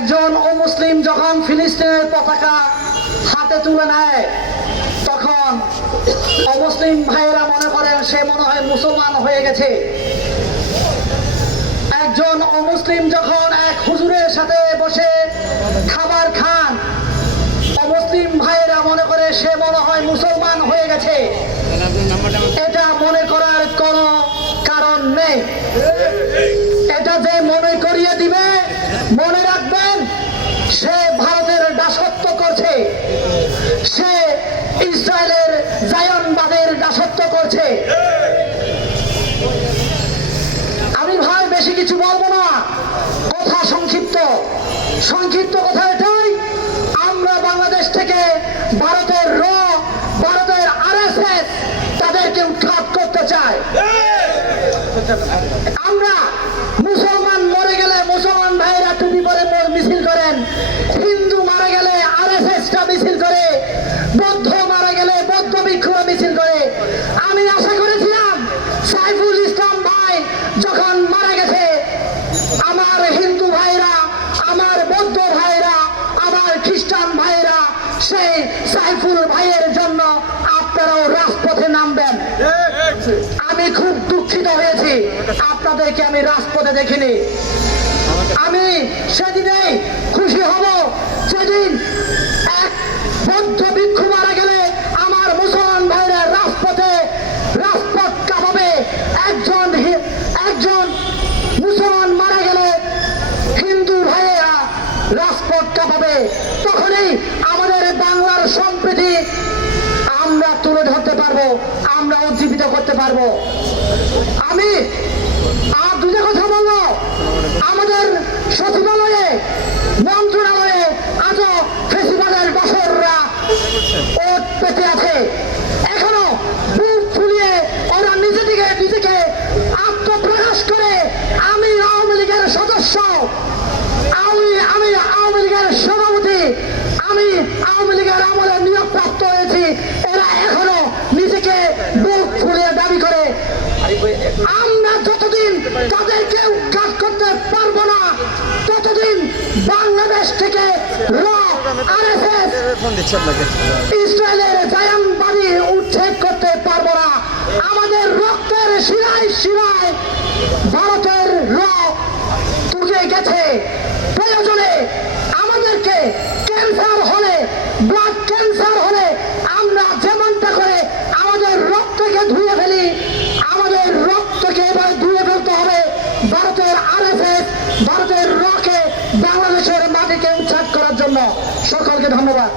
একজন অমুসলিম যখন ফিলিস্তিনের পতাকা হাতে তুলে নেয় তখন অমুসলিম ভাইয়েরা মনে করেন সে মনে হয় মুসলমান হয়ে গেছে। একজন অমুসলিম যখন এক হুজুরের সাথে বসে খাবার খান, অমুসলিম ভাইয়েরা মনে করে সে মনে হয় মুসলমান হয়ে গেছে। এটা মনে করার কোনো কারণ নেই। এটা যে মনে করিয়ে দিবে, মনে রাখবেন সে ভারতের দাসত্ব করছে, সে ইসরায়েলের জায়নবাদের দাসত্ব করছে। আমি ভাই বেশি কিছু বলবো না, কথা সংক্ষিপ্ত কথা এটাই, আমরা বাংলাদেশ থেকে ভারতের ভারতের RSS তাদেরকে উৎখাত করতে চাই। আমরা মুসলমান মরে গেলে মুসলমান ভাইরা টুপি পরে মিছিল করেন, হিন্দু মারা গেলে RSSটা মিছিল করে, বৌদ্ধ মারা গেলে বৌদ্ধ ভিক্ষুরা মিছিল করে। আমি আশা করেছিলাম সাইফুল ইসলাম ভাই যখন মারা গেছে, আমার হিন্দু ভাইরা, আমার বৌদ্ধ ভাইরা, আমার খ্রিস্টান ভাইরা সেই সাইফুল ভাইয়ের জন্য আপনারাও রাজপথে নামবেন। আমি খুব দুঃখিত হয়েছি, আপনাদেরকে আমি রাজপথে দেখিনি। আমি সেদিনেই খুশি হব যেদিন এক বৌদ্ধ ভিক্ষু মারা গেলে আমার মুসলমান ভাইরা রাজপথ কাঁপাবে। একজন মুসলমান মারা গেলে হিন্দু ভাইয়েরা রাজপথ কাঁপাবে। তখনই আমাদের বাংলার সম্প্রীতি আমরা তুলে ধরতে পারবো, আমরা উজ্জীবিত করতে পারবো। আমি আর দুটো কথা বলবো, আমাদের সচিবালয়ে মন্ত্রণালয়ে আজও ফেসিবাদের বছররা ওট পেতে আছে। এখনো বুক ফুলিয়ে ওরা নিজেকে আত্মপ্রকাশ করে আমি আওয়ামী লীগের সদস্য, আমি আওয়ামী লীগের সভাপতি, আমি আওয়ামী লীগের আমলে নিয়োগপ্রাপ্ত হয়েছি। এরা এখনো নিজেকে বুক ফুলিয়ে দাবি করে। আমরা যতদিন তাদেরকে উৎখাত করতে পারবো না, ততদিন বাংলাদেশ থেকে RSS ইসরায়েলের জায়নবাদী উচ্ছেদ করতে পারবো না। আমাদের রক্তের শিরায় ভারতের তুলে গেছে। প্রয়োজনে আমাদেরকে ব্লাড ক্যান্সার হলে আমরা যেমনটা করে আমাদের রক্তকে ধুয়ে ফেলি, আমাদের রক্তকে এবার ধুয়ে ফেলতে হবে ভারতের RSS, ভারতের কে বাংলাদেশের মাটিকে উচ্ছেদ করার জন্য। সকলকে ধন্যবাদ।